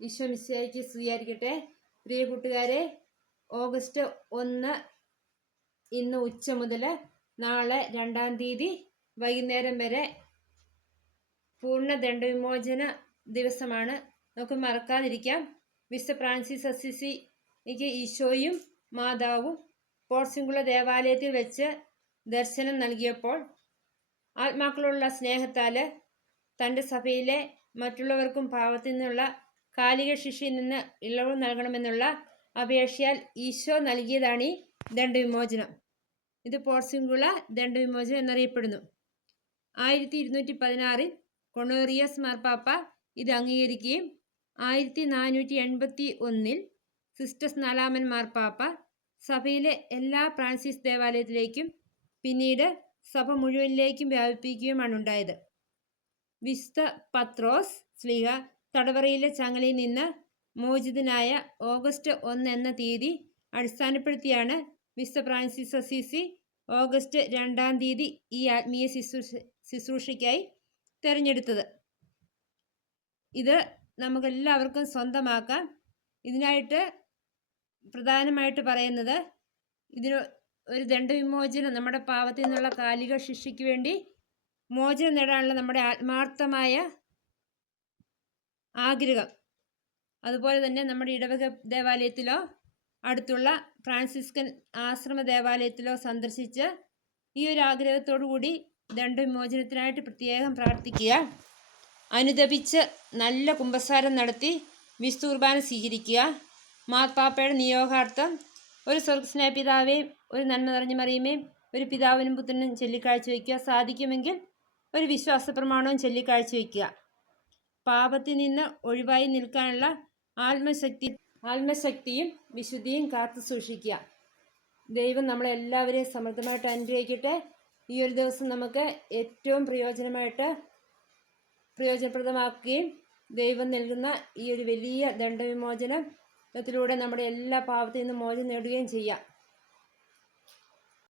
ഈശോ മിശിഹായ്ക്ക് സ്തുതിയായിരിക്കട്ടെ. പ്രിയ കൂട്ടുകാരെ, ഓഗസ്റ്റ് 1 ഇന്ന് ഉച്ച മുതൽ നാളെ 2-ാം തീയതി വൈകുന്നേരം വരെ പൂർണ്ണ ദണ്ഡവിമോചന ദിവസമാണ്. നമുക്ക് മറക്കാതിരിക്കാം. വിശുദ്ധ ഫ്രാൻസിസ് അസ്സിസിക്ക് ഈശോയും മാതാവും പോർസിംഗുള ദേവാലയത്തിൽ വെച്ച് ദർശനം നൽകിയപ്പോൾ ആത്മാക്കളുള്ള സ്നേഹത്താൽ തൻ്റെ സഭയിലെ മറ്റുള്ളവർക്കും പാപത്തിൽ നിന്നുള്ള കാലിക ശിക്ഷയിൽ നിന്ന് ഇളവ് നൽകണമെന്നുള്ള അപേക്ഷയാൽ ഈശോ നൽകിയതാണ് ഈ ദണ്ഡവിമോചനം. ഇത് പോർസിംഗുള ദണ്ഡവിമോചനം എന്നറിയപ്പെടുന്നു. 1216 കൊണേറിയസ് മാർപ്പാപ്പ ഇത് അംഗീകരിക്കുകയും 1481 സിസ്റ്റസ് 4 മാർപ്പാപ്പ സഭയിലെ എല്ലാ ഫ്രാൻസിസ് ദേവാലയത്തിലേക്കും പിന്നീട് സഭ മുഴുവനിലേക്കും വ്യാപിപ്പിക്കുകയുമാണ് ഉണ്ടായത്. വിശുദ്ധ പത്രോസ് ശ്ലീഹ തടവറയിലെ ചങ്ങലയിൽ നിന്ന് മോചിതനായ ഓഗസ്റ്റ് 1 എന്ന തീയതി അടിസ്ഥാനപ്പെടുത്തിയാണ് വിശുദ്ധ ഫ്രാൻസിസ് അസ്സിസി ഓഗസ്റ്റ് 2-ാം തീയതി ഈ ആത്മീയ ശുശ്രൂഷയ്ക്കായി തിരഞ്ഞെടുത്തത്. ഇത് നമുക്കെല്ലാവർക്കും സ്വന്തമാക്കാം. ഇതിനായിട്ട് പ്രധാനമായിട്ട് പറയുന്നത്, ഇതിന് ഒരു ദണ്ഡവിമോചനം, നമ്മുടെ പാപത്തിൽ നിന്നുള്ള കാലിക ശിക്ഷയ്ക്ക് വേണ്ടി മോചനം നേടാനുള്ള നമ്മുടെ ആത്മാർത്ഥമായ ആഗ്രഹം, അതുപോലെ തന്നെ നമ്മുടെ ഇടവക ദേവാലയത്തിലോ അടുത്തുള്ള ഫ്രാൻസിസ്കൻ ആശ്രമ ദേവാലയത്തിലോ സന്ദർശിച്ച് ഈ ഒരു ആഗ്രഹത്തോടു കൂടി ദണ്ഡവിമോചനത്തിനായിട്ട് പ്രത്യേകം പ്രാർത്ഥിക്കുക. അനുദപിച്ച് നല്ല കുമ്പസാരം നടത്തി വിശുദ്ധ കുർബാന സ്വീകരിക്കുക. മാർപ്പാപ്പയുടെ നിയോഗാർത്ഥം ഒരു സ്വർഗ്ഗസ്നായ പിതാവേയും ഒരു നന്മ നിറഞ്ഞ മറിയമേയും ഒരു പിതാവിനും പുത്രനും ചൊല്ലിക്കാഴ്ച വയ്ക്കുക. സാധിക്കുമെങ്കിൽ ഒരു വിശ്വാസ പ്രമാണവും ചൊല്ലിക്കാഴ്ച വയ്ക്കുക. പാപത്തിൽ നിന്ന് ഒഴിവായി നിൽക്കാനുള്ള ആത്മശക്തിയും വിശുദ്ധിയും കാത്തു സൂക്ഷിക്കുക. ദൈവം നമ്മളെല്ലാവരെയും സമൃദ്ധമായിട്ട് അനുഗ്രഹിക്കട്ടെ. ഈ ഒരു ദിവസം നമുക്ക് ഏറ്റവും പ്രയോജനപ്രദമാക്കുകയും ദൈവം നൽകുന്ന ഈ ഒരു വലിയ ദണ്ഡവിമോചനത്തിലൂടെ നമ്മുടെ എല്ലാ പാപത്തിൽ നിന്നും മോചനം നേടുകയും ചെയ്യാം.